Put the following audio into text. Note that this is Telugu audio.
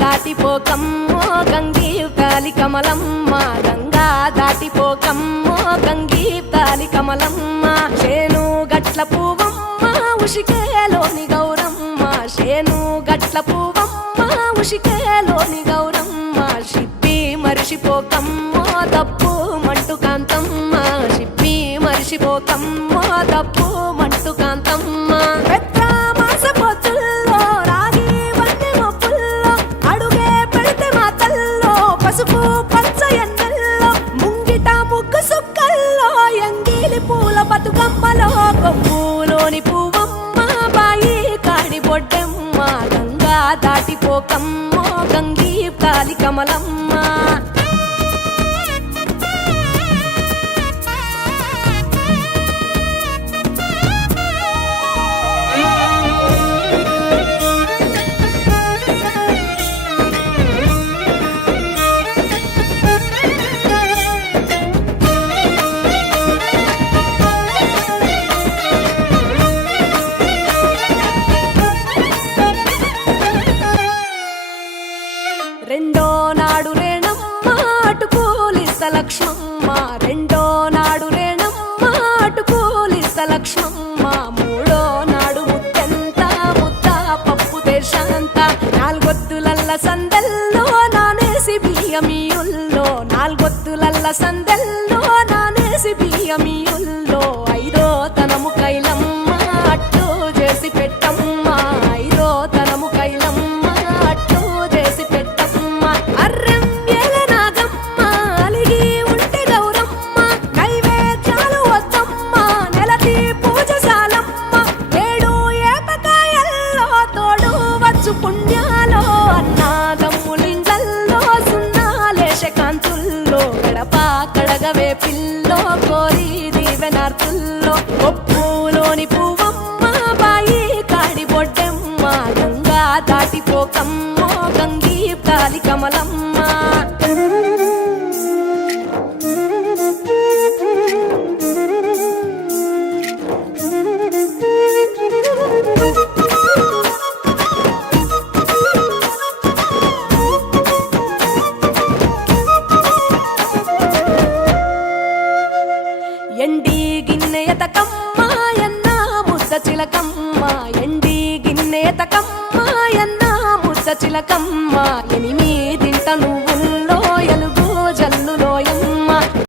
దాటిపోకమ్మో గంగీతాలి కమలమ్మ, గంగా దాటిపోకమ్మో గంగీతాలి కమలమ్మ. శేను గట్ల పువ్వమ్మ ఉషికేలోని గౌరమ్మ, శేను గట్ల పువ్వమ్మ ఉషికేలోని గౌరమ్మ. షిప్పి మరిషిపోకమ్మో తప్పు మంటు కాంతమ్మ, షిప్పి మరిషిపోకమ్మో తప్పు మంటు కాంతమ్మ. పసుపు పచ్చ ఎన్నెల్లో ముంగిట ముగ్గు సుక్కల్లో ఎంగిలి పూల బతుకమ్మలో కొమ్ములోని పువ్వమ్మ బాయి కాడి బొడ్డెమ్మ, గంగా దాటిపోకమ్మో గంగీతాలి కమలమ్మ. రెండో నాడు రేణమ్మ అటుకూలిస్త లక్ష్మమ్మ, రెండో నాడు రేణమ్మ అటుకూలిస్త లక్ష్మమ్మ. మూడో నాడు ముత్తెంత ముద్ద పప్పు దేశంత, నాలుగొత్తులల్ల సందెల్లో నానేసి బియ్యమియుల్లో, నాలుగొత్తులల్ల సందెల్లో నానేసి బియ్యమియుల్లో. ఐదో తనము కైలమ్మ అట్టు చేసి పెట్టమ్మ, ఐదో తనము కైలమ్మ అట్టు చేసి పెట్టమ్మ. అర్రెం ఏల నాగమ్మ అలిగి ఉంటే గౌరమ్మ, నైవేద్యాలు వద్దమ్మ నెలతి పూజశాలమ్మ. ఏడు ఏపకాయల్లో తోడు వచ్చు పుణ్యాలో, అన్నాదమ్ములింగల్లో సున్నాలేశ కాంతుల్లో. గడప కడగవే పిల్లో కోరి దీవెనార్తుల్లో, కొప్పులోని పువ్వమ్మ బాయి కాడి బొడ్డెమ్మ, గంగా దాటిపోకమ్మో గంగీతాలి కమలమ్మ. ఎండి గిన్నెయతకమ్మ ఎన్న ముద్ద చిలకమ్మ, ఎండి గిన్నెయతకమ్మ ఎన్న ముద్ద చిలకమ్మ. ఎనిమిదింట నువ్వు